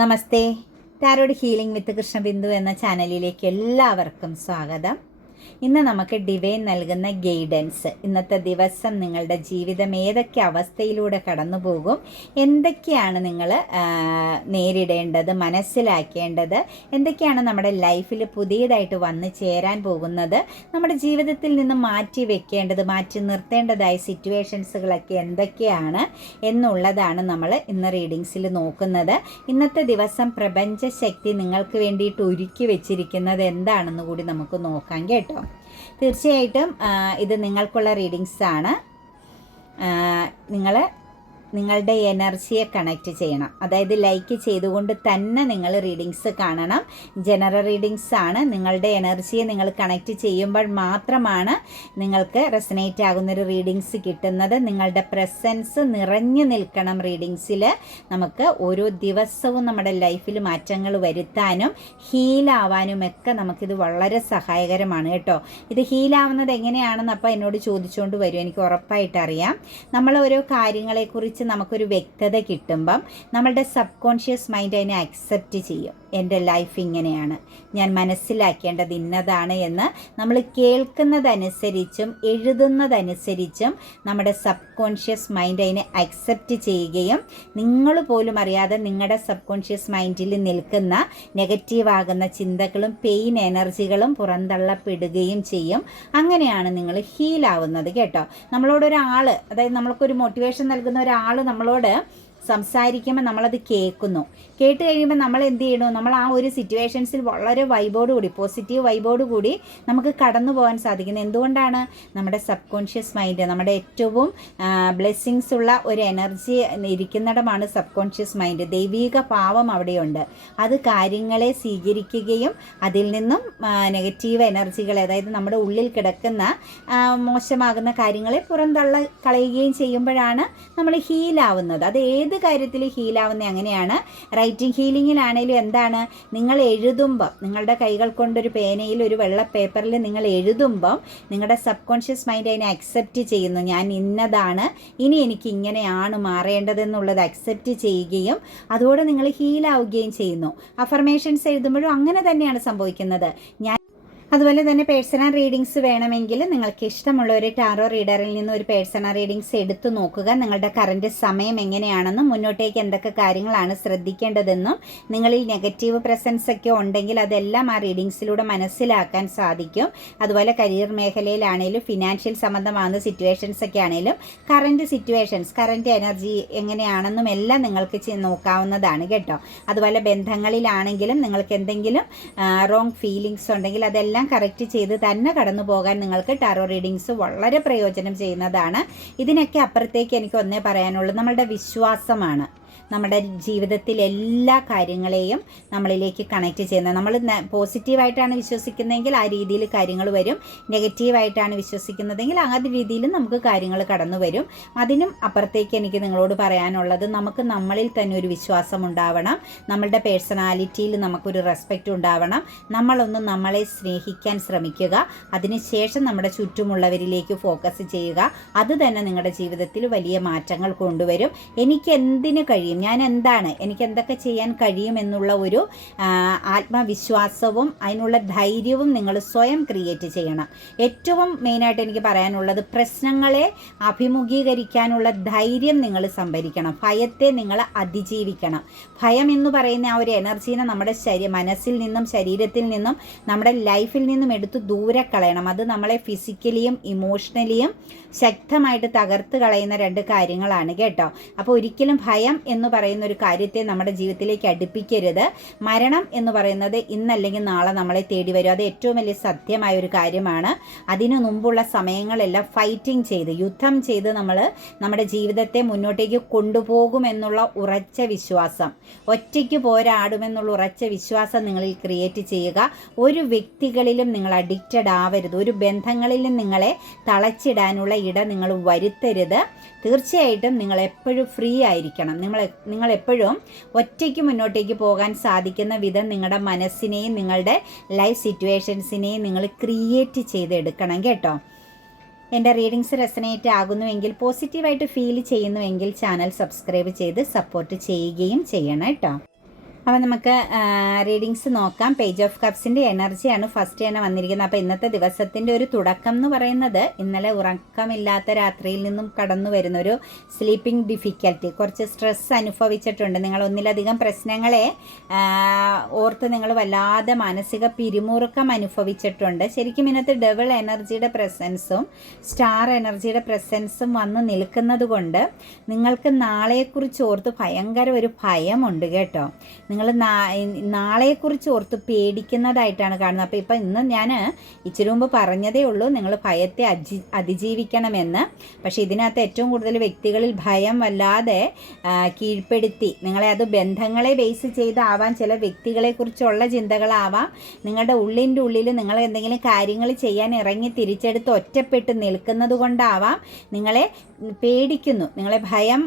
നമസ്തേ. Tarot healing വിത്ത് കൃഷ്ണബിന്ദു എന്ന ചാനലിലേക്ക് എല്ലാവർക്കും സ്വാഗതം. ഇന്ന് നമുക്ക് ഡിവൈൻ നൽകുന്ന ഗൈഡൻസ്, ഇന്നത്തെ ദിവസം നിങ്ങളുടെ ജീവിതം ഏതൊക്കെ അവസ്ഥയിലൂടെ കടന്നു പോകും, എന്തൊക്കെയാണ് നിങ്ങൾ നേരിടേണ്ടത്, മനസ്സിലാക്കേണ്ടത്, എന്തൊക്കെയാണ് നമ്മുടെ ലൈഫിൽ പുതിയതായിട്ട് വന്നു ചേരാൻ പോകുന്നത്, നമ്മുടെ ജീവിതത്തിൽ നിന്ന് മാറ്റി വെക്കേണ്ടത്, മാറ്റി നിർത്തേണ്ടതായ സിറ്റുവേഷൻസുകളൊക്കെ എന്തൊക്കെയാണ് എന്നുള്ളതാണ് നമ്മൾ ഇന്ന് റീഡിങ്സിൽ നോക്കുന്നത്. ഇന്നത്തെ ദിവസം പ്രപഞ്ചശക്തി നിങ്ങൾക്ക് വേണ്ടിയിട്ട് ഒരുക്കി വെച്ചിരിക്കുന്നത് എന്താണെന്ന് കൂടി നമുക്ക് നോക്കാം കേട്ടോ. തീർച്ചയായിട്ടും ഇത് നിങ്ങൾക്കുള്ള റീഡിങ്സ് ആണ്. നിങ്ങളുടെ എനർജിയെ കണക്റ്റ് ചെയ്യണം. അതായത് ലൈക്ക് ചെയ്തുകൊണ്ട് തന്നെ നിങ്ങൾ റീഡിങ്സ് കാണണം. ജനറൽ റീഡിങ്സ് ആണ്. നിങ്ങളുടെ എനർജിയെ നിങ്ങൾ കണക്റ്റ് ചെയ്യുമ്പോൾ മാത്രമാണ് നിങ്ങൾക്ക് റെസനേറ്റ് ആകുന്നൊരു റീഡിങ്സ് കിട്ടുന്നത്. നിങ്ങളുടെ പ്രസൻസ് നിറഞ്ഞു നിൽക്കണം റീഡിങ്സിൽ. നമുക്ക് ഓരോ ദിവസവും നമ്മുടെ ലൈഫിൽ മാറ്റങ്ങൾ വരുത്താനും ഹീലാവാനും ഒക്കെ നമുക്കിത് വളരെ സഹായകരമാണ് കേട്ടോ. ഇത് ഹീലാവുന്നത് എങ്ങനെയാണെന്ന് അപ്പോൾ എന്നോട് ചോദിച്ചുകൊണ്ട് വരും, എനിക്ക് ഉറപ്പായിട്ടറിയാം. നമ്മൾ ഓരോ കാര്യങ്ങളെക്കുറിച്ച് നമുക്കൊരു വ്യക്തത കിട്ടുമ്പം നമ്മളുടെ സബ് കോൺഷ്യസ് മൈൻഡ് അതിനെ അക്സെപ്റ്റ് ചെയ്യും. എൻ്റെ ലൈഫ് ഇങ്ങനെയാണ്, ഞാൻ മനസ്സിലാക്കേണ്ടത് ഇന്നതാണ് എന്ന് നമ്മൾ കേൾക്കുന്നതനുസരിച്ചും എഴുതുന്നതനുസരിച്ചും നമ്മുടെ സബ് കോൺഷ്യസ് മൈൻഡ് അതിനെ അക്സെപ്റ്റ് ചെയ്യുകയും നിങ്ങൾ പോലും അറിയാതെ നിങ്ങളുടെ സബ് കോൺഷ്യസ് മൈൻഡിൽ നിൽക്കുന്ന നെഗറ്റീവാകുന്ന ചിന്തകളും പെയിൻ എനർജികളും പുറന്തള്ളപ്പെടുകയും ചെയ്യും. അങ്ങനെയാണ് നിങ്ങൾ ഹീലാവുന്നത് കേട്ടോ. നമ്മളോടൊരാൾ, അതായത് നമ്മൾക്കൊരു മോട്ടിവേഷൻ നൽകുന്ന ഒരാൾ നമ്മളോട് സംസാരിക്കുമ്പോൾ നമ്മളത് കേൾക്കുന്നു. കേട്ട് കഴിയുമ്പോൾ നമ്മൾ എന്ത് ചെയ്യണു, നമ്മൾ ആ ഒരു സിറ്റുവേഷൻസിൽ വളരെ വൈബോടുകൂടി, പോസിറ്റീവ് വൈബോടുകൂടി നമുക്ക് കടന്നു പോകാൻ സാധിക്കുന്നു. എന്തുകൊണ്ടാണ്? നമ്മുടെ സബ് കോൺഷ്യസ് മൈൻഡ്, നമ്മുടെ ഏറ്റവും ബ്ലെസ്സിങ്സ് ഉള്ള ഒരു എനർജി ഇരിക്കുന്നിടമാണ് സബ് കോൺഷ്യസ് മൈൻഡ്. ദൈവിക ഭാവം അവിടെയുണ്ട്. അത് കാര്യങ്ങളെ സ്വീകരിക്കുകയും അതിൽ നിന്നും നെഗറ്റീവ് എനർജികളെ, അതായത് നമ്മുടെ ഉള്ളിൽ കിടക്കുന്ന മോശമാകുന്ന കാര്യങ്ങളെ പുറന്തള്ള കളയുകയും ചെയ്യുമ്പോഴാണ് നമ്മൾ ഹീലാവുന്നത്. അത് ഏത് കാര്യത്തിൽ ഹീലാവുന്നത് അങ്ങനെയാണ്. റൈറ്റിംഗ് ഹീലിങ്ങിലാണേലും എന്താണ്, നിങ്ങൾ എഴുതുമ്പം, നിങ്ങളുടെ കൈകൾ കൊണ്ടൊരു പേനയിൽ ഒരു വെള്ള പേപ്പറിൽ നിങ്ങൾ എഴുതുമ്പം നിങ്ങളുടെ സബ് കോൺഷ്യസ് മൈൻഡ് അതിനെ അക്സെപ്റ്റ് ചെയ്യുന്നു. ഞാൻ ഇന്നതാണ്, ഇനി എനിക്ക് ഇങ്ങനെയാണ് മാറേണ്ടതെന്നുള്ളത് അക്സെപ്റ്റ് ചെയ്യുകയും അതോടെ നിങ്ങൾ ഹീലാവുകയും ചെയ്യുന്നു. അഫർമേഷൻസ് എഴുതുമ്പോഴും അങ്ങനെ തന്നെയാണ് സംഭവിക്കുന്നത്. അതുപോലെ തന്നെ പേഴ്സണൽ റീഡിങ്സ് വേണമെങ്കിൽ നിങ്ങൾക്ക് ഇഷ്ടമുള്ള ഒരു ടാറോ റീഡറിൽ നിന്ന് ഒരു പേഴ്സണൽ റീഡിങ്സ് എടുത്തു നോക്കുക. നിങ്ങളുടെ കറൻറ്റ് സമയം എങ്ങനെയാണെന്നും മുന്നോട്ടേക്ക് എന്തൊക്കെ കാര്യങ്ങളാണ് ശ്രദ്ധിക്കേണ്ടതെന്നും നിങ്ങളിൽ നെഗറ്റീവ് പ്രസൻസ് ഒക്കെ ഉണ്ടെങ്കിൽ അതെല്ലാം ആ റീഡിങ്സിലൂടെ മനസ്സിലാക്കാൻ സാധിക്കും. അതുപോലെ കരിയർ മേഖലയിലാണെങ്കിലും ഫിനാൻഷ്യൽ സംബന്ധമാകുന്ന സിറ്റുവേഷൻസ് ഒക്കെ ആണെങ്കിലും കറൻറ്റ് സിറ്റുവേഷൻസ്, കറൻറ്റ് എനർജി എങ്ങനെയാണെന്നും എല്ലാം നിങ്ങൾക്ക് നോക്കാവുന്നതാണ് കേട്ടോ. അതുപോലെ ബന്ധങ്ങളിലാണെങ്കിലും നിങ്ങൾക്ക് എന്തെങ്കിലും റോങ് ഫീലിങ്സ് ഉണ്ടെങ്കിൽ അതെല്ലാം കറക്റ്റ് ചെയ്ത് തന്നെ കടന്നു പോകാൻ നിങ്ങൾക്ക് ടാറോ റീഡിങ്സ് വളരെ പ്രയോജനം ചെയ്യുന്നതാണ്. ഇതിനൊക്കെ അപ്പുറത്തേക്ക് എനിക്ക് ഒന്നേ പറയാനുള്ളൂ, നമ്മളുടെ വിശ്വാസമാണ് നമ്മുടെ ജീവിതത്തിൽ എല്ലാ കാര്യങ്ങളെയും നമ്മളിലേക്ക് കണക്റ്റ് ചെയ്യുന്നത്. നമ്മൾ പോസിറ്റീവായിട്ടാണ് വിശ്വസിക്കുന്നതെങ്കിൽ ആ രീതിയിൽ കാര്യങ്ങൾ വരും. നെഗറ്റീവായിട്ടാണ് വിശ്വസിക്കുന്നതെങ്കിൽ ആ രീതിയിൽ നമുക്ക് കാര്യങ്ങൾ കടന്നു വരും. അതിനും അപ്പുറത്തേക്ക് എനിക്ക് നിങ്ങളോട് പറയാനുള്ളത്, നമുക്ക് നമ്മളിൽ തന്നെ ഒരു വിശ്വാസം ഉണ്ടാവണം. നമ്മളുടെ പേഴ്സണാലിറ്റിയിൽ നമുക്കൊരു റെസ്പെക്റ്റ് ഉണ്ടാവണം. നമ്മളൊന്ന് നമ്മളെ സ്നേഹിക്കാൻ ശ്രമിക്കുക. അതിനുശേഷം നമ്മുടെ ചുറ്റുമുള്ളവരിലേക്ക് ഫോക്കസ് ചെയ്യുക. അത് തന്നെ നിങ്ങളുടെ ജീവിതത്തിൽ വലിയ മാറ്റങ്ങൾ കൊണ്ടുവരും. എനിക്ക് എന്തിന് കഴിയും, ഞാൻ എന്താണ്, എനിക്ക് എന്തൊക്കെ ചെയ്യാൻ കഴിയും എന്നുള്ള ഒരു ആത്മവിശ്വാസവും അതിനുള്ള ധൈര്യവും നിങ്ങൾ സ്വയം ക്രിയേറ്റ് ചെയ്യണം. ഏറ്റവും മെയിനായിട്ട് എനിക്ക് പറയാനുള്ളത്, പ്രശ്നങ്ങളെ അഭിമുഖീകരിക്കാനുള്ള ധൈര്യം നിങ്ങൾ സംഭരിക്കണം. ഭയത്തെ നിങ്ങൾ അതിജീവിക്കണം. ഭയം എന്ന് പറയുന്ന ആ ഒരു എനർജീനെ നമ്മുടെ മനസ്സിൽ നിന്നും ശരീരത്തിൽ നിന്നും നമ്മുടെ ലൈഫിൽ നിന്നും എടുത്ത് ദൂരെ കളയണം. അത് നമ്മളെ ഫിസിക്കലിയും ഇമോഷണലിയും ശക്തമായിട്ട് തകർത്ത് കളയുന്ന രണ്ട് കാര്യങ്ങളാണ് കേട്ടോ. അപ്പോൾ ഒരിക്കലും ഭയം എന്ന് പറയുന്ന ഒരു കാര്യത്തെ നമ്മുടെ ജീവിതത്തിലേക്ക് അടുപ്പിക്കരുത്. മരണം എന്ന് പറയുന്നത് ഇന്നല്ലെങ്കിൽ നാളെ നമ്മളെ തേടി വരും. അത് ഏറ്റവും വലിയ സത്യമായ ഒരു കാര്യമാണ്. അതിനു മുമ്പുള്ള സമയങ്ങളെല്ലാം ഫൈറ്റിംഗ് ചെയ്ത്, യുദ്ധം ചെയ്ത് നമ്മൾ നമ്മുടെ ജീവിതത്തെ മുന്നോട്ടേക്ക് കൊണ്ടുപോകുമെന്നുള്ള ഉറച്ച വിശ്വാസം, ഒറ്റയ്ക്ക് പോരാടുമെന്നുള്ള ഉറച്ച വിശ്വാസം നിങ്ങളിൽ ക്രിയേറ്റ് ചെയ്യുക. ഒരു വ്യക്തികളിലും നിങ്ങൾ അഡിക്റ്റഡ് ആവരുത്. ഒരു ബന്ധങ്ങളിലും നിങ്ങളെ തളച്ചിടാനുള്ള ഇടം നിങ്ങൾ വരുത്തരുത്. തീർച്ചയായിട്ടും നിങ്ങൾ എപ്പോഴും ഫ്രീ ആയിരിക്കണം. നിങ്ങൾ എപ്പോഴും ഒറ്റയ്ക്ക് മുന്നോട്ടേക്ക് പോകാൻ സാധിക്കുന്ന വിധം നിങ്ങളുടെ മനസ്സിനെയും നിങ്ങളുടെ ലൈഫ് സിറ്റുവേഷൻസിനെയും നിങ്ങൾ ക്രിയേറ്റ് ചെയ്തെടുക്കണം കേട്ടോ. എൻ്റെ റീഡിങ്സ് റെസനേറ്റ് ആകുന്നുവെങ്കിൽ, പോസിറ്റീവായിട്ട് ഫീൽ ചെയ്യുന്നുവെങ്കിൽ ചാനൽ സബ്സ്ക്രൈബ് ചെയ്ത് സപ്പോർട്ട് ചെയ്യുകയും ചെയ്യണം കേട്ടോ. അപ്പോൾ നമുക്ക് റീഡിങ്സ് നോക്കാം. പേജ് ഓഫ് കപ്സിൻ്റെ എനർജിയാണ് ഫസ്റ്റ് തന്നെ വന്നിരിക്കുന്നത്. അപ്പോൾ ഇന്നത്തെ ദിവസത്തിൻ്റെ ഒരു തുടക്കം എന്ന് പറയുന്നത് ഇന്നലെ ഉറക്കമില്ലാത്ത രാത്രിയിൽ നിന്നും കടന്നു വരുന്ന ഒരു സ്ലീപ്പിംഗ് ഡിഫിക്കൽറ്റി, കുറച്ച് സ്ട്രെസ് അനുഭവിച്ചിട്ടുണ്ട്. നിങ്ങൾ ഒന്നിലധികം പ്രശ്നങ്ങളെ ഓർത്ത് നിങ്ങൾ വല്ലാതെ മാനസിക പിരിമുറുക്കം അനുഭവിച്ചിട്ടുണ്ട്. ശരിക്കും ഇന്നത്തെ ഡബിൾ എനർജിയുടെ പ്രസൻസും സ്റ്റാർ എനർജിയുടെ പ്രസൻസും വന്ന് നിൽക്കുന്നത് കൊണ്ട് നിങ്ങൾക്ക് നാളെക്കുറിച്ച് ഓർത്ത് ഭയങ്കര ഒരു ഭയമുണ്ട് കേട്ടോ. നിങ്ങൾ നാളെക്കുറിച്ച് ഓർത്ത് പേടിക്കുന്നതായിട്ടാണ് കാണുന്നത്. അപ്പോൾ ഇപ്പം ഇന്ന് ഞാൻ ഇച്ചിരി മുമ്പ് പറഞ്ഞതേ ഉള്ളൂ നിങ്ങൾ ഭയത്തെ അതിജീവിക്കണമെന്ന്. പക്ഷേ ഇതിനകത്ത് ഏറ്റവും കൂടുതൽ വ്യക്തികളിൽ ഭയം വല്ലാതെ കീഴ്പ്പെടുത്തി നിങ്ങളെ, അത് ബന്ധങ്ങളെ ബേസ് ചെയ്താവാം, ചില വ്യക്തികളെക്കുറിച്ചുള്ള ചിന്തകളാവാം, നിങ്ങളുടെ ഉള്ളിൻ്റെ ഉള്ളിൽ നിങ്ങൾ എന്തെങ്കിലും കാര്യങ്ങൾ ചെയ്യാൻ ഇറങ്ങി തിരിച്ചെടുത്ത് ഒറ്റപ്പെട്ട് നിൽക്കുന്നത് കൊണ്ടാവാം നിങ്ങളെ പേടിക്കുന്നു. നിങ്ങളെ ഭയം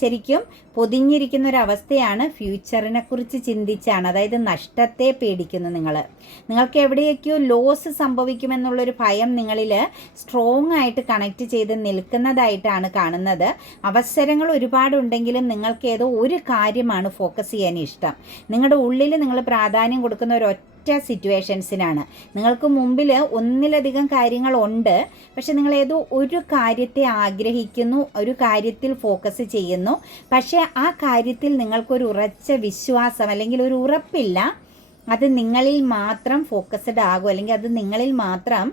ശരിക്കും പൊതിഞ്ഞിരിക്കുന്ന ഒരവസ്ഥയാണ്. ഫ്യൂച്ചറിനെ കുറിച്ച് ചിന്തിച്ചാണ്, അതായത് നഷ്ടത്തെ പേടിക്കുന്നു. നിങ്ങൾക്ക് എവിടെയൊക്കെയോ ലോസ് സംഭവിക്കുമെന്നുള്ളൊരു ഭയം നിങ്ങളിൽ സ്ട്രോങ് ആയിട്ട് കണക്ട് ചെയ്ത് നിൽക്കുന്നതായിട്ടാണ് കാണുന്നത്. അവസരങ്ങൾ ഒരുപാടുണ്ടെങ്കിലും നിങ്ങൾക്ക് ഏതോ ഒരു കാര്യമാണ് ഫോക്കസ് ചെയ്യാൻ ഇഷ്ടം. നിങ്ങളുടെ ഉള്ളിൽ നിങ്ങൾ പ്രാധാന്യം കൊടുക്കുന്ന ഒരു സിറ്റുവേഷൻസിനാണ്. നിങ്ങൾക്ക് മുമ്പിൽ ഒന്നിലധികം കാര്യങ്ങളുണ്ട്, പക്ഷെ നിങ്ങൾ ഏതോ ഒരു കാര്യത്തെ ആഗ്രഹിക്കുന്നു, ഒരു കാര്യത്തിൽ ഫോക്കസ് ചെയ്യുന്നു. പക്ഷേ ആ കാര്യത്തിൽ നിങ്ങൾക്കൊരു ഉറച്ച വിശ്വാസം അല്ലെങ്കിൽ ഒരു ഉറപ്പില്ല, അത് നിങ്ങളിൽ മാത്രം ഫോക്കസ്ഡ് ആകും, അല്ലെങ്കിൽ അത് നിങ്ങളിൽ മാത്രം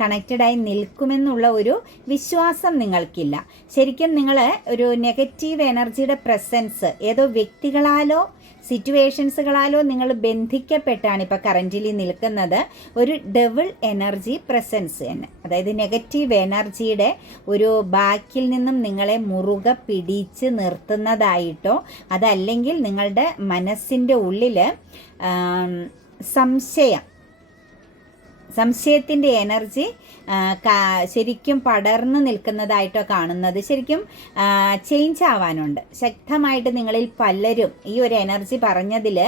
കണക്റ്റഡായി നിൽക്കുമെന്നുള്ള ഒരു വിശ്വാസം നിങ്ങൾക്കില്ല. ശരിക്കും നിങ്ങൾ ഒരു നെഗറ്റീവ് എനർജിയുടെ പ്രസൻസ് ഏതോ വ്യക്തികളാലോ സിറ്റുവേഷൻസുകളാലോ നിങ്ങൾ ബന്ധിക്കപ്പെട്ടാണ് ഇപ്പോൾ കറൻ്റിലി നിൽക്കുന്നത്. ഒരു ഡബിൾ എനർജി പ്രസൻസ് തന്നെ, അതായത് നെഗറ്റീവ് എനർജിയുടെ ഒരു ബാക്കിൽ നിന്നും നിങ്ങളെ മുറുകെ പിടിച്ച് നിർത്തുന്നതായിട്ടോ, അതല്ലെങ്കിൽ നിങ്ങളുടെ മനസ്സിൻ്റെ ഉള്ളിൽ സംശയത്തിൻ്റെ എനർജി ശരിക്കും പടർന്നു നിൽക്കുന്നതായിട്ടോ കാണുന്നത്. ശരിക്കും ചേഞ്ച് ആവാനുണ്ട്. ശക്തമായിട്ട് നിങ്ങളിൽ പലരും ഈ ഒരു എനർജി പറഞ്ഞതിൽ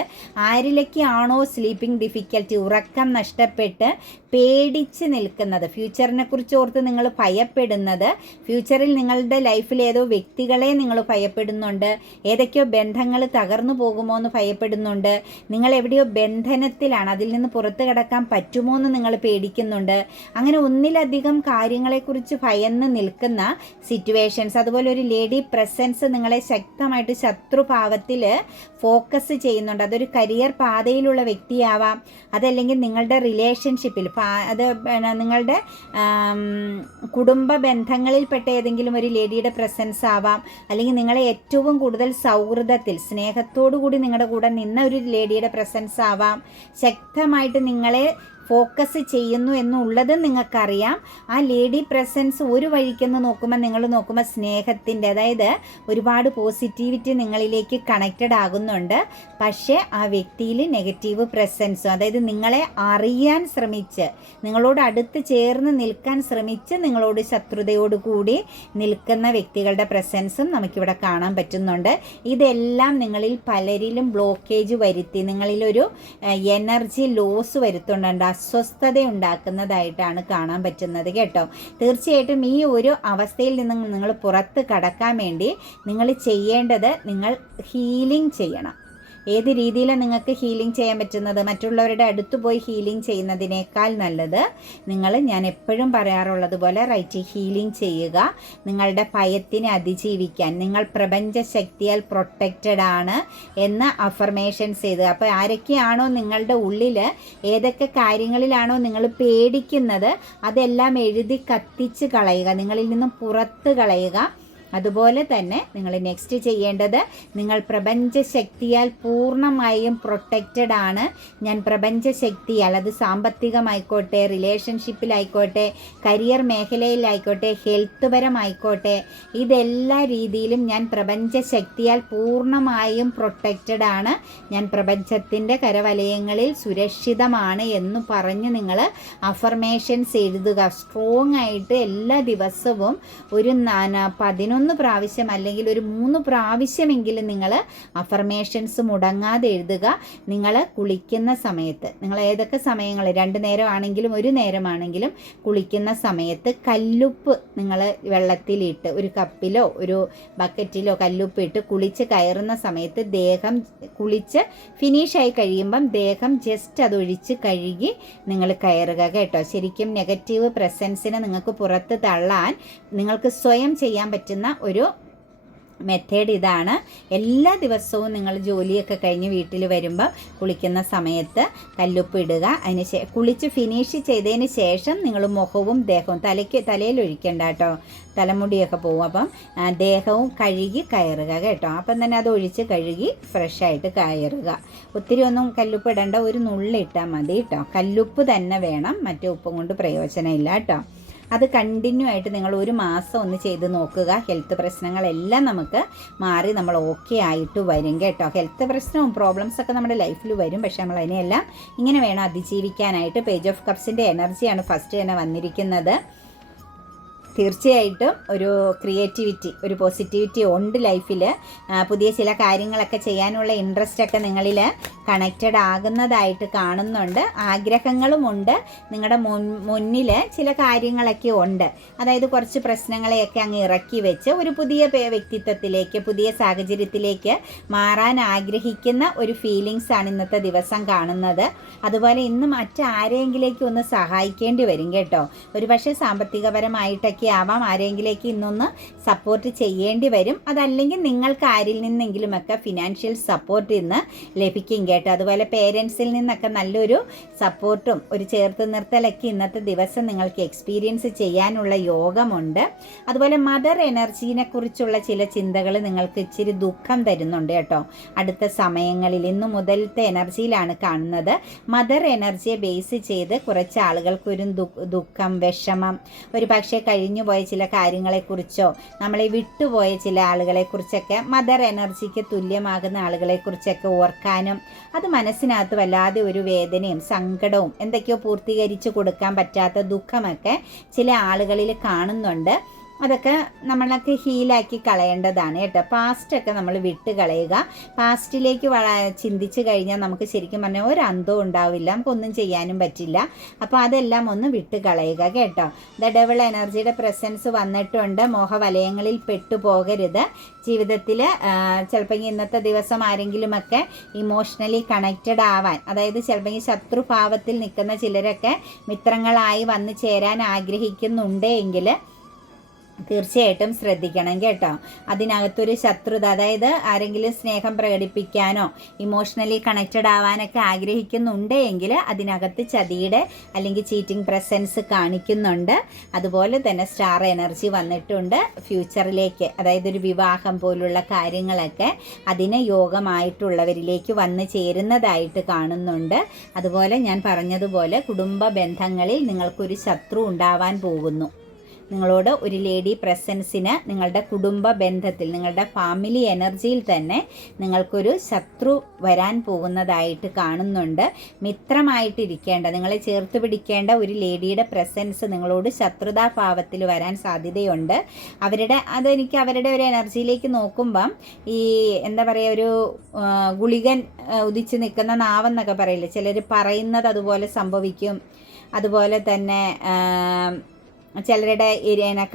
ആരിലൊക്കെയാണോ സ്ലീപ്പിംഗ് ഡിഫിക്കൽറ്റി, ഉറക്കം നഷ്ടപ്പെട്ട് പേടിച്ച് നിൽക്കുന്നത്, ഫ്യൂച്ചറിനെ കുറിച്ച് ഓർത്ത് നിങ്ങൾ ഭയപ്പെടുന്നത്, ഫ്യൂച്ചറിൽ നിങ്ങളുടെ ലൈഫിൽ ഏതോ വ്യക്തികളെ നിങ്ങൾ ഭയപ്പെടുന്നുണ്ട്, ഏതൊക്കെയോ ബന്ധങ്ങൾ തകർന്നു പോകുമോ എന്ന് ഭയപ്പെടുന്നുണ്ട്, നിങ്ങൾ എവിടെയോ ബന്ധനത്തിലാണ്, അതിൽ നിന്ന് പുറത്തു കടക്കാൻ പറ്റുമോ എന്ന് നിങ്ങൾ പേടിക്കുന്നുണ്ട്. അങ്ങനെ ഒന്നിലധികം കാര്യങ്ങളെക്കുറിച്ച് ഭയന്ന് നിൽക്കുന്ന സിറ്റുവേഷൻസ്. അതുപോലെ ഒരു ലേഡി പ്രസൻസ് നിങ്ങളെ ശക്തമായിട്ട് ശത്രുഭാവത്തിൽ ഫോക്കസ് ചെയ്യുന്നുണ്ട്. അതൊരു കരിയർ പാതയിലുള്ള വ്യക്തിയാവാം, അതല്ലെങ്കിൽ നിങ്ങളുടെ റിലേഷൻഷിപ്പിൽ, അത് നിങ്ങളുടെ കുടുംബ ബന്ധങ്ങളിൽപ്പെട്ട ഏതെങ്കിലും ഒരു ലേഡിയുടെ പ്രസൻസ് ആവാം, അല്ലെങ്കിൽ നിങ്ങളെ ഏറ്റവും കൂടുതൽ സൗഹൃദത്തിൽ സ്നേഹത്തോടു കൂടി നിങ്ങളുടെ കൂടെ നിന്ന ഒരു ലേഡിയുടെ പ്രസൻസ് ആവാം. ശക്തമായിട്ട് നിങ്ങളെ ഫോക്കസ് ചെയ്യുന്നു എന്നുള്ളത് നിങ്ങൾക്കറിയാം. ആ ലേഡി പ്രസൻസ് ഒരു വഴിക്കെന്ന് നോക്കുമ്പോൾ സ്നേഹത്തിൻ്റെ, അതായത് ഒരുപാട് പോസിറ്റിവിറ്റി നിങ്ങളിലേക്ക് കണക്റ്റഡ് ആകുന്നുണ്ട്. പക്ഷേ ആ വ്യക്തിയിൽ നെഗറ്റീവ് പ്രസൻസും, അതായത് നിങ്ങളെ അറിയാൻ ശ്രമിച്ച്, നിങ്ങളോട് അടുത്ത് ചേർന്ന് നിൽക്കാൻ ശ്രമിച്ച് നിങ്ങളോട് ശത്രുതയോടുകൂടി നിൽക്കുന്ന വ്യക്തികളുടെ പ്രസൻസും നമുക്കിവിടെ കാണാൻ പറ്റുന്നുണ്ട്. ഇതെല്ലാം നിങ്ങളിൽ പലരിലും ബ്ലോക്കേജ് വരുത്തി നിങ്ങളിലൊരു എനർജി ലോസ് വരുത്തുന്നുണ്ട്, അസ്വസ്ഥത ഉണ്ടാക്കുന്നതായിട്ടാണ് കാണാൻ പറ്റുന്നത് കേട്ടോ. തീർച്ചയായിട്ടും ഈ ഒരു അവസ്ഥയിൽ നിന്ന് നിങ്ങൾ പുറത്ത് കടക്കാൻ വേണ്ടി നിങ്ങൾ ചെയ്യേണ്ടത്, നിങ്ങൾ ഹീലിംഗ് ചെയ്യണം. ഏത് രീതിയിലാണ് നിങ്ങൾക്ക് ഹീലിംഗ് ചെയ്യാൻ പറ്റുന്നത്? മറ്റുള്ളവരുടെ അടുത്ത് പോയി ഹീലിംഗ് ചെയ്യുന്നതിനേക്കാൾ നല്ലത് ഞാൻ എപ്പോഴും പറയാറുള്ളത് പോലെ റൈറ്റ് ഹീലിംഗ് ചെയ്യുക. നിങ്ങളുടെ ഭയത്തിനെ അതിജീവിക്കാൻ നിങ്ങൾ പ്രപഞ്ച ശക്തിയാൽ പ്രൊട്ടക്റ്റഡ് ആണ് എന്ന് അഫർമേഷൻസ് ചെയ്ത്, അപ്പോൾ ആരൊക്കെയാണോ നിങ്ങളുടെ ഉള്ളിൽ ഏതൊക്കെ കാര്യങ്ങളിലാണോ നിങ്ങൾ പേടിക്കുന്നത് അതെല്ലാം എഴുതി കത്തിച്ച് കളയുക, നിങ്ങളിൽ നിന്നും പുറത്ത് കളയുക. അതുപോലെ തന്നെ നിങ്ങൾ നെക്സ്റ്റ് ചെയ്യേണ്ടത്, നിങ്ങൾ പ്രപഞ്ചശക്തിയാൽ പൂർണ്ണമായും പ്രൊട്ടക്റ്റഡ് ആണ്. ഞാൻ പ്രപഞ്ചശക്തിയാൽ, അത് സാമ്പത്തികമായിക്കോട്ടെ, റിലേഷൻഷിപ്പിലായിക്കോട്ടെ, കരിയർ മേഖലയിലായിക്കോട്ടെ, ഹെൽത്ത് പരമായിക്കോട്ടെ, ഇതെല്ലാ രീതിയിലും ഞാൻ പ്രപഞ്ചശക്തിയാൽ പൂർണ്ണമായും പ്രൊട്ടക്റ്റഡ് ആണ്. ഞാൻ പ്രപഞ്ചത്തിൻ്റെ കരവലയങ്ങളിൽ സുരക്ഷിതമാണ് എന്ന് പറഞ്ഞ് നിങ്ങൾ അഫർമേഷൻസ് എഴുതുക. സ്ട്രോങ് ആയിട്ട് എല്ലാ ദിവസവും ഒരു 11 11 പ്രാവശ്യം അല്ലെങ്കിൽ ഒരു 3 പ്രാവശ്യമെങ്കിലും നിങ്ങൾ അഫർമേഷൻസ് മുടങ്ങാതെ എഴുതുക. നിങ്ങൾ കുളിക്കുന്ന സമയത്ത്, നിങ്ങൾ ഏതൊക്കെ സമയങ്ങൾ, 2 നേരമാണെങ്കിലും 1 നേരമാണെങ്കിലും കുളിക്കുന്ന സമയത്ത് കല്ലുപ്പ് നിങ്ങൾ വെള്ളത്തിലിട്ട് ഒരു കപ്പിലോ ഒരു ബക്കറ്റിലോ കല്ലുപ്പ് ഇട്ട് കുളിച്ച് കയറുന്ന സമയത്ത് ദേഹം കുളിച്ച് ഫിനിഷായി കഴിയുമ്പം ദേഹം ജസ്റ്റ് അതൊഴിച്ച് കഴുകി നിങ്ങൾ കയറുക കേട്ടോ. ശരിക്കും നെഗറ്റീവ് പ്രസൻസിനെ നിങ്ങൾക്ക് പുറത്ത് തള്ളാൻ നിങ്ങൾക്ക് സ്വയം ചെയ്യാൻ പറ്റുന്ന ഒരു മെത്തേഡ് ഇതാണ്. എല്ലാ ദിവസവും നിങ്ങൾ ജോലിയൊക്കെ കഴിഞ്ഞ് വീട്ടിൽ വരുമ്പോൾ കുളിക്കുന്ന സമയത്ത് കല്ലുപ്പ് ഇടുക. കുളിച്ച് ഫിനിഷ് ചെയ്തതിന് ശേഷം നിങ്ങൾ മുഖവും ദേഹവും തലയിൽ ഒഴിക്കണ്ട കേട്ടോ, തലമുടിയൊക്കെ പോകും. അപ്പം ദേഹവും കഴുകി കയറുക കേട്ടോ. അപ്പം തന്നെ അത് ഒഴിച്ച് കഴുകി ഫ്രഷായിട്ട് കയറുക. ഒത്തിരി ഒന്നും കല്ലുപ്പ് ഇടേണ്ട, ഒരു നുള്ളിട്ടാൽ മതി കേട്ടോ. കല്ലുപ്പ് തന്നെ വേണം, മറ്റേ ഉപ്പും കൊണ്ട് പ്രയോജനമില്ല കേട്ടോ. അത് കണ്ടിന്യൂ ആയിട്ട് നിങ്ങൾ 1 മാസം ഒന്ന് ചെയ്ത് നോക്കുക. ഹെൽത്ത് പ്രശ്നങ്ങളെല്ലാം നമുക്ക് മാറി നമ്മൾ ഓക്കെ ആയിട്ട് വരും കേട്ടോ. ഹെൽത്ത് പ്രശ്നവും പ്രോബ്ലംസൊക്കെ നമ്മുടെ ലൈഫിൽ വരും, പക്ഷേ നമ്മൾ അതിനെല്ലാം ഇങ്ങനെ വേണം അതിജീവിക്കാനായിട്ട്. പേജ് ഓഫ് കപ്സിൻ്റെ എനർജിയാണ് ഫസ്റ്റ് തന്നെ വന്നിരിക്കുന്നത്. തീർച്ചയായിട്ടും ഒരു ക്രിയേറ്റിവിറ്റി, ഒരു പോസിറ്റിവിറ്റി ഉണ്ട് ലൈഫിൽ. പുതിയ ചില കാര്യങ്ങളൊക്കെ ചെയ്യാനുള്ള ഇൻട്രസ്റ്റൊക്കെ നിങ്ങളിൽ കണക്റ്റഡ് ആകുന്നതായിട്ട് കാണുന്നുണ്ട്. ആഗ്രഹങ്ങളുമുണ്ട്. നിങ്ങളുടെ മുന്നിൽ ചില കാര്യങ്ങളൊക്കെ ഉണ്ട്. അതായത് കുറച്ച് പ്രശ്നങ്ങളെയൊക്കെ അങ്ങ് ഇറക്കി വെച്ച് ഒരു പുതിയ വ്യക്തിത്വത്തിലേക്ക്, പുതിയ സാഹചര്യത്തിലേക്ക് മാറാൻ ആഗ്രഹിക്കുന്ന ഒരു ഫീലിങ്സാണ് ഇന്നത്തെ ദിവസം കാണുന്നത്. അതുപോലെ ഇന്ന് മറ്റാരെങ്കിലേക്ക് ഒന്ന് സഹായിക്കേണ്ടി വരും കേട്ടോ. ഒരു പക്ഷേ സാമ്പത്തികപരമായിട്ടൊക്കെ ആവാം, ആരെങ്കിലേക്ക് ഇന്നൊന്ന് സപ്പോർട്ട് ചെയ്യേണ്ടി വരും. അതല്ലെങ്കിൽ നിങ്ങൾക്ക് ആരിൽ നിന്നെങ്കിലുമൊക്കെ ഫിനാൻഷ്യൽ സപ്പോർട്ട് ഇന്ന് ലഭിക്കും കേട്ടോ. അതുപോലെ പേരൻസിൽ നിന്നൊക്കെ നല്ലൊരു സപ്പോർട്ടും ഒരു ചേർത്ത് നിർത്തലൊക്കെ ഇന്നത്തെ ദിവസം നിങ്ങൾക്ക് എക്സ്പീരിയൻസ് ചെയ്യാനുള്ള യോഗമുണ്ട്. അതുപോലെ മദർ എനർജീനെ കുറിച്ചുള്ള ചില ചിന്തകൾ നിങ്ങൾക്ക് ഇച്ചിരി ദുഃഖം തരുന്നുണ്ട് കേട്ടോ. അടുത്ത സമയങ്ങളിൽ ഇന്നു മുതലത്തെ എനർജിയിലാണ് കാണുന്നത്. മദർ എനർജിയെ ബേസ് ചെയ്ത് കുറച്ച് ആളുകൾക്കൊരു ദുഃഖം, വിഷമം, ഒരു പക്ഷേ കഴിഞ്ഞുപോയ ചില കാര്യങ്ങളെക്കുറിച്ചോ നമ്മളെ വിട്ടുപോയ ചില ആളുകളെക്കുറിച്ചൊക്കെ, മദർ എനർജിക്ക് തുല്യമാകുന്ന ആളുകളെക്കുറിച്ചൊക്കെ ഓർക്കാനും അത് മനസ്സിനകത്ത് വല്ലാതെ ഒരു വേദനയും സങ്കടവും എന്തൊക്കെയോ പൂർത്തീകരിച്ച് കൊടുക്കാൻ പറ്റാത്ത ദുഃഖമൊക്കെ ചില ആളുകളിൽ കാണുന്നുണ്ട്. അതൊക്കെ നമ്മളൊക്കെ ഹീലാക്കി കളയേണ്ടതാണ് കേട്ടോ. പാസ്റ്റൊക്കെ നമ്മൾ വിട്ട് കളയുക. പാസ്റ്റിലേക്ക് ചിന്തിച്ച് കഴിഞ്ഞാൽ നമുക്ക് ശരിക്കും പറഞ്ഞാൽ ഒരു അന്തവും ഉണ്ടാവില്ല, നമുക്കൊന്നും ചെയ്യാനും പറ്റില്ല. അപ്പോൾ അതെല്ലാം ഒന്ന് വിട്ട് കളയുക കേട്ടോ. ദ ഡെവിൾ എനർജിയുടെ പ്രസൻസ് വന്നിട്ടുണ്ട്. മോഹവലയങ്ങളിൽ പെട്ടുപോകരുത്. ജീവിതത്തിൽ ചിലപ്പോൾ ഇന്നത്തെ ദിവസം ആരെങ്കിലുമൊക്കെ ഇമോഷണലി കണക്റ്റഡ് ആവാൻ, അതായത് ചിലപ്പോൾ ശത്രുഭാവത്തിൽ നിൽക്കുന്ന ചിലരൊക്കെ മിത്രങ്ങളായി വന്നു ചേരാൻ ആഗ്രഹിക്കുന്നുണ്ടെങ്കിൽ തീർച്ചയായിട്ടും ശ്രദ്ധിക്കണം കേട്ടോ. അതിനകത്തൊരു ശത്രുത, അതായത് ആരെങ്കിലും സ്നേഹം പ്രകടിപ്പിക്കാനോ ഇമോഷണലി കണക്റ്റഡ് ആവാനൊക്കെ ആഗ്രഹിക്കുന്നുണ്ടെങ്കിൽ അതിനകത്ത് ചതിയുടെ അല്ലെങ്കിൽ ചീറ്റിംഗ് പ്രസൻസ് കാണിക്കുന്നുണ്ട്. അതുപോലെ തന്നെ സ്റ്റാർ എനർജി വന്നിട്ടുണ്ട്. ഫ്യൂച്ചറിലേക്ക്, അതായത് ഒരു വിവാഹം പോലുള്ള കാര്യങ്ങളൊക്കെ അതിന് യോഗമായിട്ടുള്ളവരിലേക്ക് വന്നു ചേരുന്നതായിട്ട് കാണുന്നുണ്ട്. അതുപോലെ ഞാൻ പറഞ്ഞതുപോലെ കുടുംബ ബന്ധങ്ങളിൽ നിങ്ങൾക്കൊരു ശത്രു ഉണ്ടാവാൻ പോകുന്നു. നിങ്ങളോട് ഒരു ലേഡി പ്രസൻസിന് നിങ്ങളുടെ കുടുംബ ബന്ധത്തിൽ, നിങ്ങളുടെ ഫാമിലി എനർജിയിൽ തന്നെ നിങ്ങൾക്കൊരു ശത്രു വരാൻ പോകുന്നതായിട്ട് കാണുന്നുണ്ട്. മിത്രമായിട്ടിരിക്കേണ്ട, നിങ്ങളെ ചേർത്ത് പിടിക്കേണ്ട ഒരു ലേഡിയുടെ പ്രസൻസ് നിങ്ങളോട് ശത്രുതാഭാവത്തിൽ വരാൻ സാധ്യതയുണ്ട്. അതെനിക്ക് അവരുടെ ഒരു എനർജിയിലേക്ക് നോക്കുമ്പം ഈ എന്താ പറയുക, ഒരു ഗുളികൻ ഉദിച്ച് നിൽക്കുന്ന നാവെന്നൊക്കെ പറയില്ലേ, ചിലർ പറയുന്നത് അതുപോലെ സംഭവിക്കും. അതുപോലെ തന്നെ ചിലരുടെ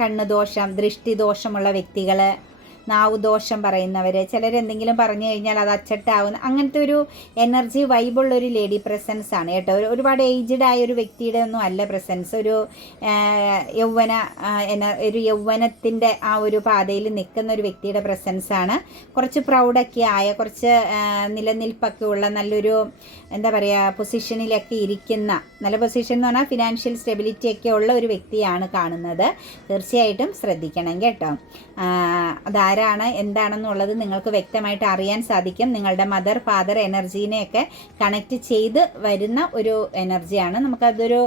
കണ്ണുദോഷം, ദൃഷ്ടിദോഷമുള്ള വ്യക്തികൾ, നാവുദോഷം പറയുന്നവർ, ചിലരെന്തെങ്കിലും പറഞ്ഞു കഴിഞ്ഞാൽ അത് അച്ചട്ടാവുന്ന, അങ്ങനത്തെ ഒരു എനർജി വൈബുള്ളൊരു ലേഡി പ്രസൻസ് ആണ് കേട്ടോ. ഒരുപാട് ഏജ്ഡ് ആയ ഒരു വ്യക്തിയുടെ ഒന്നും അല്ല പ്രസൻസ്. ഒരു യൗവനത്തിൻ്റെ ആ ഒരു പാതയിൽ നിൽക്കുന്ന ഒരു വ്യക്തിയുടെ പ്രസൻസാണ്. കുറച്ച് പ്രൗഡൊക്കെ ആയ, കുറച്ച് നിലനിൽപ്പൊക്കെ ഉള്ള, നല്ലൊരു എന്താ പറയുക പൊസിഷനിലൊക്കെ ഇരിക്കുന്ന, നല്ല പൊസിഷൻ എന്ന് പറഞ്ഞാൽ ഫിനാൻഷ്യൽ സ്റ്റെബിലിറ്റി ഒക്കെ ഉള്ള ഒരു വ്യക്തിയാണ് കാണുന്നത്. തീർച്ചയായിട്ടും ശ്രദ്ധിക്കണം കേട്ടോ. അതാരാണ് എന്താണെന്നുള്ളത് നിങ്ങൾക്ക് വ്യക്തമായിട്ട് അറിയാൻ സാധിക്കും. നിങ്ങളുടെ മദർ ഫാദർ എനർജീനെയൊക്കെ കണക്റ്റ് ചെയ്ത് വരുന്ന ഒരു എനർജിയാണ്. നമുക്കതൊരു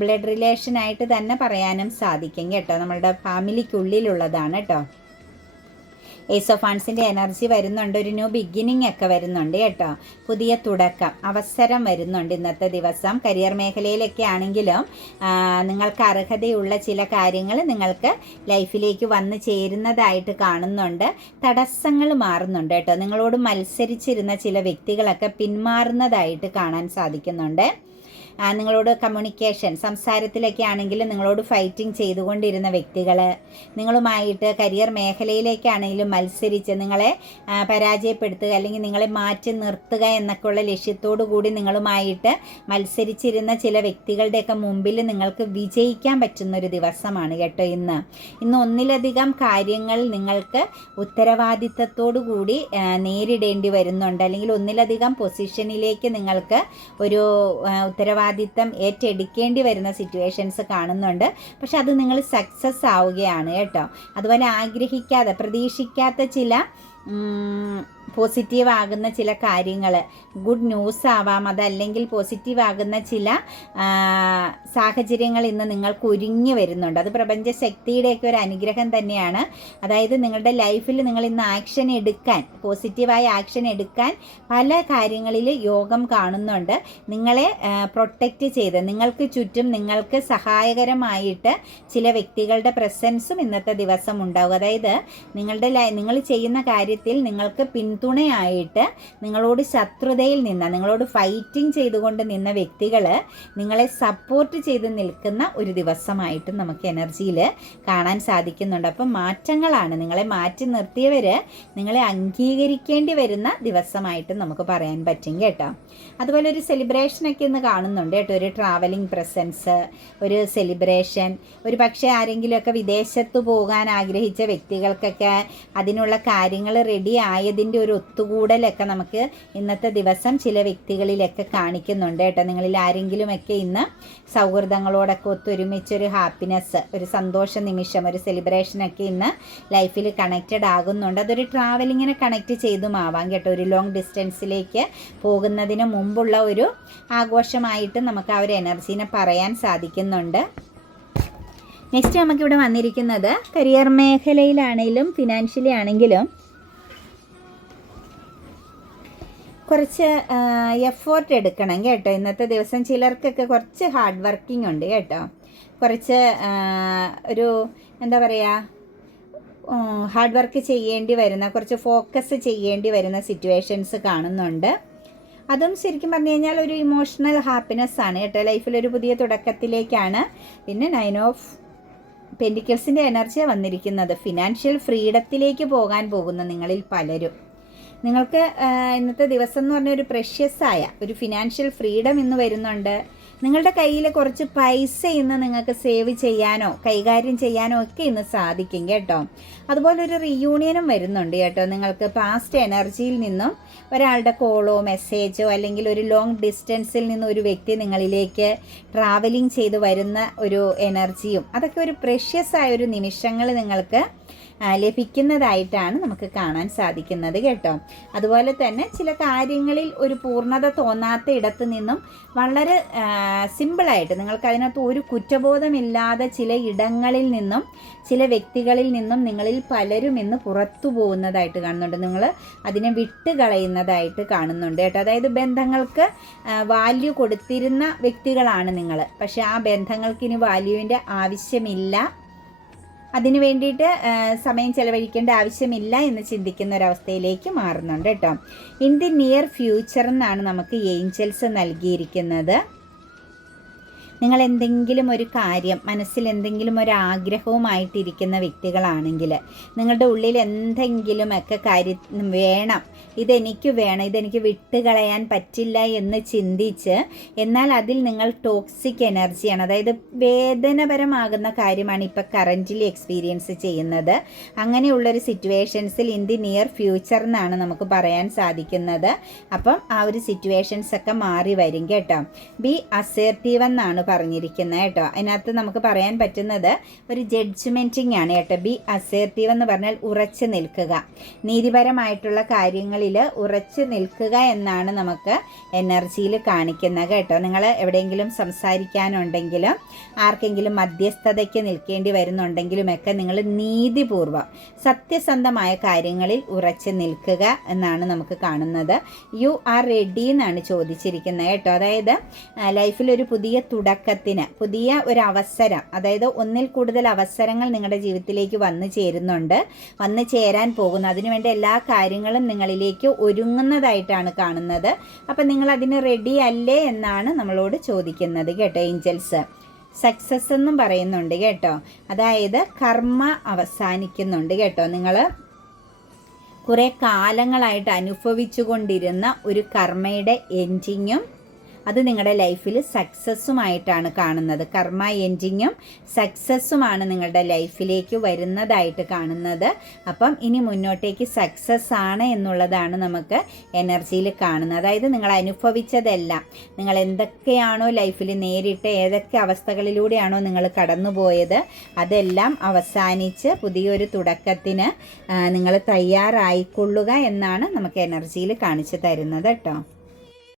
ബ്ലഡ് റിലേഷനായിട്ട് തന്നെ പറയാനും സാധിക്കും കേട്ടോ. നമ്മളുടെ ഫാമിലിക്കുള്ളിലുള്ളതാണ് കേട്ടോ. ഏസ് ഓഫ് വാൺസിൻ്റെ എനർജി വരുന്നുണ്ട്. ഒരു ന്യൂ ബിഗിനിങ് ഒക്കെ വരുന്നുണ്ട് കേട്ടോ. പുതിയ തുടക്കം, അവസരം വരുന്നുണ്ട് ഇന്നത്തെ ദിവസം. കരിയർ മേഖലയിലൊക്കെ ആണെങ്കിലും നിങ്ങൾക്ക് അർഹതയുള്ള ചില കാര്യങ്ങൾ നിങ്ങൾക്ക് ലൈഫിലേക്ക് വന്നു ചേരുന്നതായിട്ട് കാണുന്നുണ്ട്. തടസ്സങ്ങൾ മാറുന്നുണ്ട് കേട്ടോ. നിങ്ങളോട് മത്സരിച്ചിരുന്ന ചില വ്യക്തികളൊക്കെ പിന്മാറുന്നതായിട്ട് കാണാൻ സാധിക്കുന്നുണ്ട്. നിങ്ങളോട് കമ്മ്യൂണിക്കേഷൻ, സംസാരത്തിലൊക്കെ ആണെങ്കിലും നിങ്ങളോട് ഫൈറ്റിംഗ് ചെയ്തുകൊണ്ടിരുന്ന വ്യക്തികൾ, നിങ്ങളുമായിട്ട് കരിയർ മേഖലയിലേക്കാണെങ്കിലും മത്സരിച്ച് നിങ്ങളെ പരാജയപ്പെടുത്തുക അല്ലെങ്കിൽ നിങ്ങളെ മാറ്റി നിർത്തുക എന്നൊക്കെയുള്ള ലക്ഷ്യത്തോടു കൂടി നിങ്ങളുമായിട്ട് മത്സരിച്ചിരുന്ന ചില വ്യക്തികളുടെയൊക്കെ മുമ്പിൽ നിങ്ങൾക്ക് വിജയിക്കാൻ പറ്റുന്നൊരു ദിവസമാണ് കേട്ടോ ഇന്ന്. ഒന്നിലധികം കാര്യങ്ങൾ നിങ്ങൾക്ക് ഉത്തരവാദിത്തത്തോടു കൂടി നേരിടേണ്ടി വരുന്നുണ്ട്. അല്ലെങ്കിൽ ഒന്നിലധികം പൊസിഷനിലേക്ക് നിങ്ങൾക്ക് ഒരു ഉത്തരവാദിത്തം ഏറ്റെടുക്കേണ്ടി വരുന്ന സിറ്റുവേഷൻസ് കാണുന്നുണ്ട്. പക്ഷെ അത് നിങ്ങൾ സക്സസ് ആവുകയാണ് കേട്ടോ. അതുപോലെ ആഗ്രഹിക്കാതെ, പ്രതീക്ഷിക്കാത്ത ചില പോസിറ്റീവ് ആകുന്ന ചില കാര്യങ്ങൾ, ഗുഡ് ന്യൂസ് ആവാം, അതല്ലെങ്കിൽ പോസിറ്റീവ് ആകുന്ന ചില സാഹചര്യങ്ങൾ ഇന്ന് നിങ്ങൾക്ക് ഒരുങ്ങി വരുന്നുണ്ട്. അത് പ്രപഞ്ചശക്തിയുടെയൊക്കെ ഒരു അനുഗ്രഹം തന്നെയാണ്. അതായത് നിങ്ങളുടെ ലൈഫിൽ നിങ്ങൾ ഇന്ന് ആക്ഷൻ എടുക്കാൻ, പോസിറ്റീവായ ആക്ഷൻ എടുക്കാൻ പല കാര്യങ്ങളിൽ യോഗം കാണുന്നുണ്ട്. നിങ്ങളെ പ്രൊട്ടക്റ്റ് ചെയ്ത് നിങ്ങൾക്ക് ചുറ്റും നിങ്ങൾക്ക് സഹായകരമായിട്ട് ചില വ്യക്തികളുടെ പ്രസൻസും ഇന്നത്തെ ദിവസം ഉണ്ടാകും. അതായത് നിങ്ങൾ ചെയ്യുന്ന കാര്യത്തിൽ നിങ്ങൾക്ക് പിന്തുണയായിട്ട് നിങ്ങളോട് ശത്രുതയിൽ നിന്ന, നിങ്ങളോട് ഫൈറ്റിംഗ് ചെയ്തുകൊണ്ട് നിന്ന വ്യക്തികൾ നിങ്ങളെ സപ്പോർട്ട് ചെയ്ത് നിൽക്കുന്ന ഒരു ദിവസമായിട്ട് നമുക്ക് എനർജിയിൽ കാണാൻ സാധിക്കുന്നുണ്ട്. അപ്പം മാറ്റങ്ങളാണ്. നിങ്ങളെ മാറ്റി നിർത്തിയവർ നിങ്ങളെ അംഗീകരിക്കേണ്ടി വരുന്ന ദിവസമായിട്ട് നമുക്ക് പറയാൻ പറ്റും കേട്ടോ. അതുപോലെ ഒരു സെലിബ്രേഷനൊക്കെ ഇന്ന് കാണുന്നുണ്ട് കേട്ടോ. ഒരു ട്രാവലിംഗ് പ്രസൻസ്, ഒരു സെലിബ്രേഷൻ, ഒരു പക്ഷേ ആരെങ്കിലുമൊക്കെ വിദേശത്ത് പോകാൻ ആഗ്രഹിച്ച വ്യക്തികൾക്കൊക്കെ അതിനുള്ള കാര്യങ്ങൾ റെഡി ആയതിൻ്റെ ഒരു ഒത്തുകൂടലൊക്കെ നമുക്ക് ഇന്നത്തെ ദിവസം ചില വ്യക്തികളിലൊക്കെ കാണിക്കുന്നുണ്ട് കേട്ടോ. നിങ്ങളിൽ ആരെങ്കിലുമൊക്കെ ഇന്ന് സൗഹൃദങ്ങളോടൊക്കെ ഒത്തൊരുമിച്ചൊരു ഹാപ്പിനെസ്, ഒരു സന്തോഷ നിമിഷം, ഒരു സെലിബ്രേഷനൊക്കെ ഇന്ന് ലൈഫിൽ കണക്റ്റഡ് ആകുന്നുണ്ട്. അതൊരു ട്രാവലിങ്ങിനെ കണക്റ്റ് ചെയ്തുമാവാം കേട്ടോ. ഒരു ലോങ് ഡിസ്റ്റൻസിലേക്ക് പോകുന്നതിന് മുമ്പുള്ള ഒരു ആഘോഷമായിട്ട് നമുക്ക് ആ ഒരു എനർജീനെ പറയാൻ സാധിക്കുന്നുണ്ട്. നെക്സ്റ്റ് നമുക്കിവിടെ വന്നിരിക്കുന്നത് കരിയർ മേഖലയിലാണെങ്കിലും ഫിനാൻഷ്യലി ആണെങ്കിലും കുറച്ച് എഫേർട്ട് എടുക്കണം കേട്ടോ ഇന്നത്തെ ദിവസം. ചിലർക്കൊക്കെ കുറച്ച് ഹാർഡ് വർക്കിംഗ് ഉണ്ട് കേട്ടോ. കുറച്ച് ഒരു എന്താ പറയുക, ഹാർഡ് വർക്ക് ചെയ്യേണ്ടി വരുന്ന, കുറച്ച് ഫോക്കസ് ചെയ്യേണ്ടി വരുന്ന സിറ്റുവേഷൻസ് കാണുന്നുണ്ട്. അതും ശരിക്കും പറഞ്ഞു കഴിഞ്ഞാൽ ഒരു ഇമോഷണൽ ഹാപ്പിനെസ് ആണ് കേട്ടോ. ലൈഫിലൊരു പുതിയ തുടക്കത്തിലേക്കാണ്. പിന്നെ 9 ഓഫ് പെൻറ്റിക്കിൾസിൻ്റെ എനർജിയാണ് വന്നിരിക്കുന്നത്. ഫിനാൻഷ്യൽ ഫ്രീഡത്തിലേക്ക് പോകാൻ പോകുന്ന നിങ്ങളിൽ പലരും, നിങ്ങൾക്ക് ഇന്നത്തെ ദിവസം എന്ന് പറഞ്ഞാൽ ഒരു പ്രഷ്യസായ ഒരു ഫിനാൻഷ്യൽ ഫ്രീഡം ഇന്ന് വരുന്നുണ്ട്. നിങ്ങളുടെ കയ്യിൽ കുറച്ച് പൈസ ഇന്ന് നിങ്ങൾക്ക് സേവ് ചെയ്യാനോ കൈകാര്യം ചെയ്യാനോ ഒക്കെ ഇന്ന് സാധിക്കും കേട്ടോ. അതുപോലെ ഒരു റീയൂണിയനും വരുന്നുണ്ട് കേട്ടോ. നിങ്ങൾക്ക് പാസ്റ്റ് എനർജിയിൽ നിന്നും ഒരാളുടെ കോളോ മെസ്സേജോ അല്ലെങ്കിൽ ഒരു ലോങ് ഡിസ്റ്റൻസിൽ നിന്ന് ഒരു വ്യക്തി നിങ്ങളിലേക്ക് ട്രാവലിംഗ് ചെയ്ത് വരുന്ന ഒരു എനർജിയും, അതൊക്കെ ഒരു പ്രഷ്യസായ ഒരു നിമിഷങ്ങൾ നിങ്ങൾക്ക് ലഭിക്കുന്നതായിട്ടാണ് നമുക്ക് കാണാൻ സാധിക്കുന്നത് കേട്ടോ. അതുപോലെ തന്നെ ചില കാര്യങ്ങളിൽ ഒരു പൂർണ്ണത തോന്നാത്ത ഇടത്ത് നിന്നും വളരെ സിമ്പിളായിട്ട് നിങ്ങൾക്ക് അതിനകത്ത് ഒരു കുറ്റബോധമില്ലാതെ ചില ഇടങ്ങളിൽ നിന്നും ചില വ്യക്തികളിൽ നിന്നും നിങ്ങളിൽ പലരും ഇന്ന് പുറത്തു പോകുന്നതായിട്ട് കാണുന്നുണ്ട്. നിങ്ങൾ അതിനെ വിട്ട് കളയുന്നതായിട്ട് കാണുന്നുണ്ട് കേട്ടോ. അതായത് ബന്ധങ്ങൾക്ക് വാല്യൂ കൊടുത്തിരുന്ന വ്യക്തികളാണ് നിങ്ങൾ, പക്ഷേ ആ ബന്ധങ്ങൾക്ക് ഇനി വാല്യൂവിൻ്റെ ആവശ്യമില്ല, അതിന് വേണ്ടിയിട്ട് സമയം ചെലവഴിക്കേണ്ട ആവശ്യമില്ല എന്ന് ചിന്തിക്കുന്ന ഒരവസ്ഥയിലേക്ക് മാറുന്നുണ്ട് കേട്ടോ. ഇൻ ദി നിയർ ഫ്യൂച്ചർ എന്നാണ് നമുക്ക് ഏഞ്ചൽസ് നൽകിയിരിക്കുന്നത്. നിങ്ങൾ എന്തെങ്കിലും ഒരു കാര്യം, മനസ്സിൽ എന്തെങ്കിലും ഒരു ആഗ്രഹവുമായിട്ടിരിക്കുന്ന വ്യക്തികളാണെങ്കിൽ, നിങ്ങളുടെ ഉള്ളിൽ എന്തെങ്കിലുമൊക്കെ കാര്യം വേണം, ഇതെനിക്ക് വേണം, ഇതെനിക്ക് വിട്ടുകളയാൻ പറ്റില്ല എന്ന് ചിന്തിച്ച്, എന്നാൽ അതിൽ നിങ്ങൾ ടോക്സിക് എനർജിയാണ്, അതായത് വേദനപരമാകുന്ന കാര്യമാണ് ഇപ്പോൾ കറൻ്റിലി എക്സ്പീരിയൻസ് ചെയ്യുന്നത്. അങ്ങനെയുള്ളൊരു സിറ്റുവേഷൻസിൽ ഇൻ ദി നിയർ ഫ്യൂച്ചർ എന്നാണ് നമുക്ക് പറയാൻ സാധിക്കുന്നത്. അപ്പം ആ ഒരു സിറ്റുവേഷൻസൊക്കെ മാറി വരും കേട്ടോ. ബി അസേർട്ടീവ് എന്നാണ് പറഞ്ഞിരിക്കുന്നത് കേട്ടോ. അതിനകത്ത് നമുക്ക് പറയാൻ പറ്റുന്നത് ഒരു ജഡ്ജ്മെൻറ്റിങ് ആണ് കേട്ടോ. ബി അസേർട്ടീവ് എന്ന് പറഞ്ഞാൽ ഉറച്ചു നിൽക്കുക, നീതിപരമായിട്ടുള്ള കാര്യങ്ങളിൽ ഉറച്ചു നിൽക്കുക എന്നാണ് നമുക്ക് എനർജിയിൽ കാണിക്കുന്നത് കേട്ടോ. നിങ്ങൾ എവിടെയെങ്കിലും സംസാരിക്കാനുണ്ടെങ്കിലും ആർക്കെങ്കിലും മധ്യസ്ഥതയ്ക്ക് നിൽക്കേണ്ടി വരുന്നുണ്ടെങ്കിലുമൊക്കെ നിങ്ങൾ നീതിപൂർവ്വം സത്യസന്ധമായ കാര്യങ്ങളിൽ ഉറച്ചു നിൽക്കുക എന്നാണ് നമുക്ക് കാണുന്നത്. യു ആർ റെഡി എന്നാണ് ചോദിച്ചിരിക്കുന്നത് കേട്ടോ. അതായത് ലൈഫിൽ ഒരു പുതിയ തുടക്കത്തിന്, പുതിയ ഒരു അവസരം, അതായത് ഒന്നിൽ കൂടുതൽ അവസരങ്ങൾ നിങ്ങളുടെ ജീവിതത്തിലേക്ക് വന്നു ചേരുന്നുണ്ട്, വന്നു ചേരാൻ പോകുന്നു. അതിനുവേണ്ടി എല്ലാ കാര്യങ്ങളും നിങ്ങളിലേക്ക് ഒരുങ്ങുന്നതായിട്ടാണ് കാണുന്നത്. അപ്പം നിങ്ങൾ അതിന് റെഡി അല്ലേ എന്നാണ് നമ്മളോട് ചോദിക്കുന്നത് കേട്ടോ ഏഞ്ചൽസ്. സക്സസ് എന്നും പറയുന്നുണ്ട് കേട്ടോ. അതായത് കർമ്മ അവസാനിക്കുന്നുണ്ട് കേട്ടോ. നിങ്ങൾ കുറേ കാലങ്ങളായിട്ട് അനുഭവിച്ചു കൊണ്ടിരുന്ന ഒരു കർമ്മയുടെ എൻഡിങ്ങും അത് നിങ്ങളുടെ ലൈഫിൽ സക്സസ്സുമായിട്ടാണ് കാണുന്നത്. കർമ്മ എൻഡിങ്ങും സക്സസ്സുമാണ് നിങ്ങളുടെ ലൈഫിലേക്ക് വരുന്നതായിട്ട് കാണുന്നത്. അപ്പം ഇനി മുന്നോട്ടേക്ക് സക്സസ് ആണ് എന്നുള്ളതാണ് നമുക്ക് എനർജിയിൽ കാണുന്നത്. അതായത് നിങ്ങൾ അനുഭവിച്ചതെല്ലാം, നിങ്ങൾ എന്തൊക്കെയാണോ ലൈഫിൽ നേരിട്ട്, ഏതൊക്കെ അവസ്ഥകളിലൂടെയാണോ നിങ്ങൾ കടന്നുപോയത്, അതെല്ലാം അവസാനിച്ച് പുതിയൊരു തുടക്കത്തിന് നിങ്ങൾ തയ്യാറായിക്കൊള്ളുക എന്നാണ് നമുക്ക് എനർജിയിൽ കാണിച്ചു തരുന്നത് കേട്ടോ.